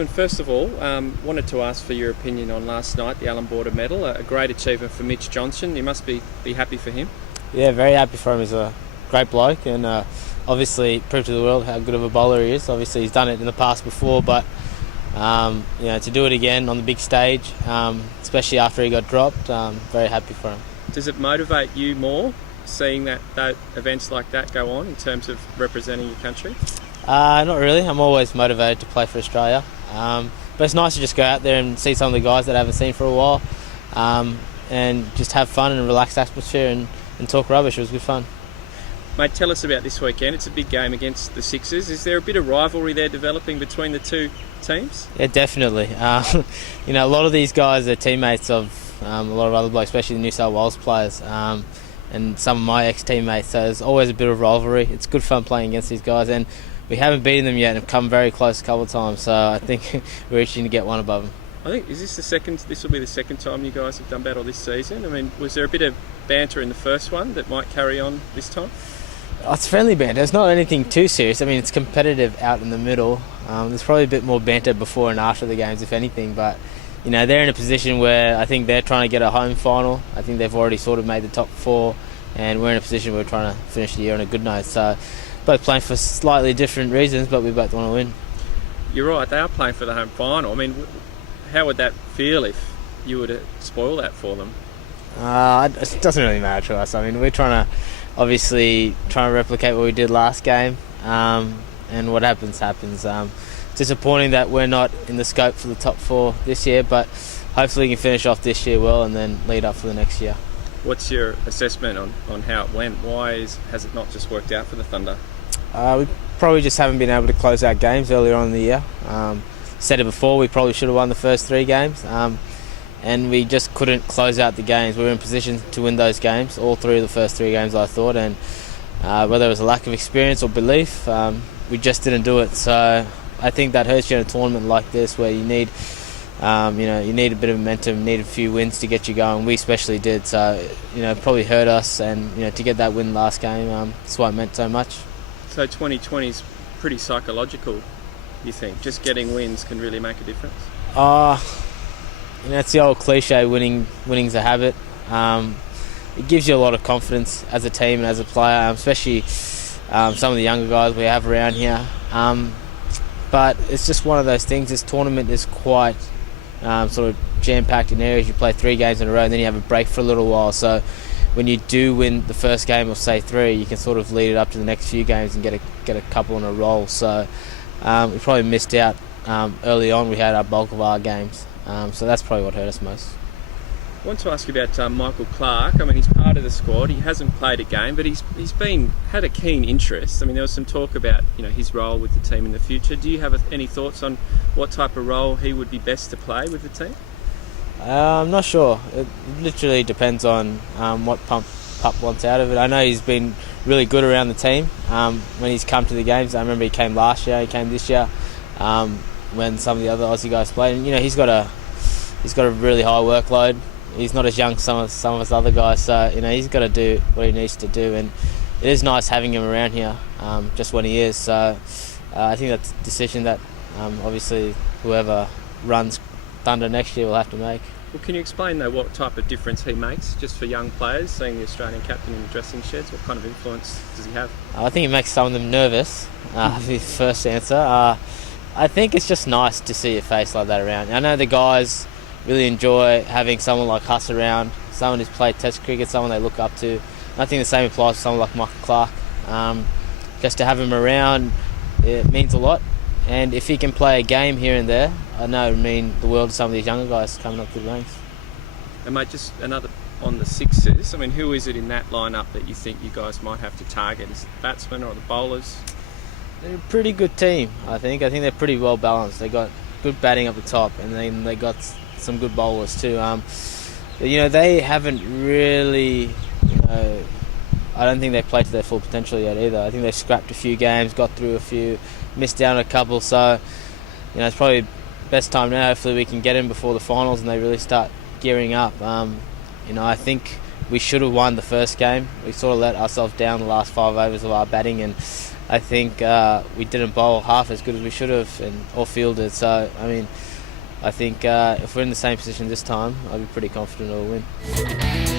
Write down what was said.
Usman, first of all, wanted to ask for your opinion on last night, the Allan Border medal, a great achievement for Mitch Johnson. You must be happy for him. Yeah, very happy for him. He's a great bloke and obviously proved to the world how good of a bowler he is. Obviously he's done it in the past before, but to do it again on the big stage, especially after he got dropped, very happy for him. Does it motivate you more seeing that events like that go on in terms of representing your country? Not really. I'm always motivated to play for Australia, but it's nice to just go out there and see some of the guys that I haven't seen for a while, and just have fun in a relaxed atmosphere and talk rubbish. It was good fun. Mate, tell us about this weekend. It's a big game against the Sixers. Is there a bit of rivalry there developing between the two teams? Yeah, definitely. A lot of these guys are teammates of a lot of other blokes, especially the New South Wales players, and some of my ex-teammates. So there's always a bit of rivalry. It's good fun playing against these guys, and we haven't beaten them yet and have come very close a couple of times. So I think we're itching to get one above them. I think this will be the second time you guys have done battle this season. I mean, was there a bit of banter in the first one that might carry on this time? It's friendly banter. It's not anything too serious. I mean, it's competitive out in the middle. There's probably a bit more banter before and after the games, if anything. But they're in a position where I think they're trying to get a home final. I think they've already sort of made the top four, and we're in a position where we're trying to finish the year on a good note. So both playing for slightly different reasons, but we both want to win. You're right. They are playing for the home final. I mean, how would that feel if you were to spoil that for them? It doesn't really matter to us. I mean, we're trying to replicate what we did last game, and what happens. Disappointing that we're not in the scope for the top four this year, but hopefully we can finish off this year well and then lead up for the next year. What's your assessment on how it went? Why has it not just worked out for the Thunder? We probably just haven't been able to close out games earlier on in the year. Said it before, we probably should have won the first three games, and we just couldn't close out the games. We were in position to win those games, all three of the first three games, I thought, and whether it was a lack of experience or belief, we just didn't do it. So I think that hurts you in a tournament like this, where you need you need a bit of momentum, need a few wins to get you going. We especially did, so it probably hurt us, and to get that win last game, that's why it meant so much. So 2020 is pretty psychological, you think? Just getting wins can really make a difference? It's the old cliche, winning's a habit. It gives you a lot of confidence as a team and as a player, especially some of the younger guys we have around here. But it's just one of those things. This tournament is quite sort of jam-packed in areas. You play 3 games in a row and then you have a break for a little while. So when you do win the first game of, say, 3, you can sort of lead it up to the next few games and get a couple in a roll. So we probably missed out early on. We had our bulk of our games. So that's probably what hurt us most. I want to ask you about Michael Clarke. I mean, he's part of the squad. He hasn't played a game, but he's had a keen interest. I mean, there was some talk about his role with the team in the future. Do you have any thoughts on what type of role he would be best to play with the team? I'm not sure. It literally depends on what Pup wants out of it. I know he's been really good around the team when he's come to the games. I remember he came last year. He came this year when some of the other Aussie guys played. And he's got a really high workload. He's not as young as some of us other guys, so he's got to do what he needs to do, and it is nice having him around here just when he is. So I think that's a decision that obviously whoever runs Thunder next year will have to make. Well, can you explain though what type of difference he makes just for young players, seeing the Australian captain in the dressing sheds? What kind of influence does he have? I think it makes some of them nervous. His first answer. I think it's just nice to see a face like that around. I know the guys really enjoy having someone like Huss around, someone who's played Test cricket, someone they look up to. And I think the same applies to someone like Michael Clarke. Just to have him around, it means a lot. And if he can play a game here and there, I know it would mean the world to some of these younger guys coming up through the ranks. And mate, just another on the Sixers. I mean, who is it in that lineup that you think you guys might have to target? Is it the batsmen or the bowlers? They're a pretty good team, I think. I think they're pretty well balanced. They got good batting up the top, and then they got some good bowlers too. They haven't really, I don't think they've played to their full potential yet either. I think they've scrapped a few games, got through a few, missed out on a couple. So, it's probably best time now. Hopefully we can get in before the finals and they really start gearing up. I think we should have won the first game. We sort of let ourselves down the last 5 overs of our batting, and I think we didn't bowl half as good as we should have, or fielded. So I mean, I think if we're in the same position this time, I'd be pretty confident we'll win.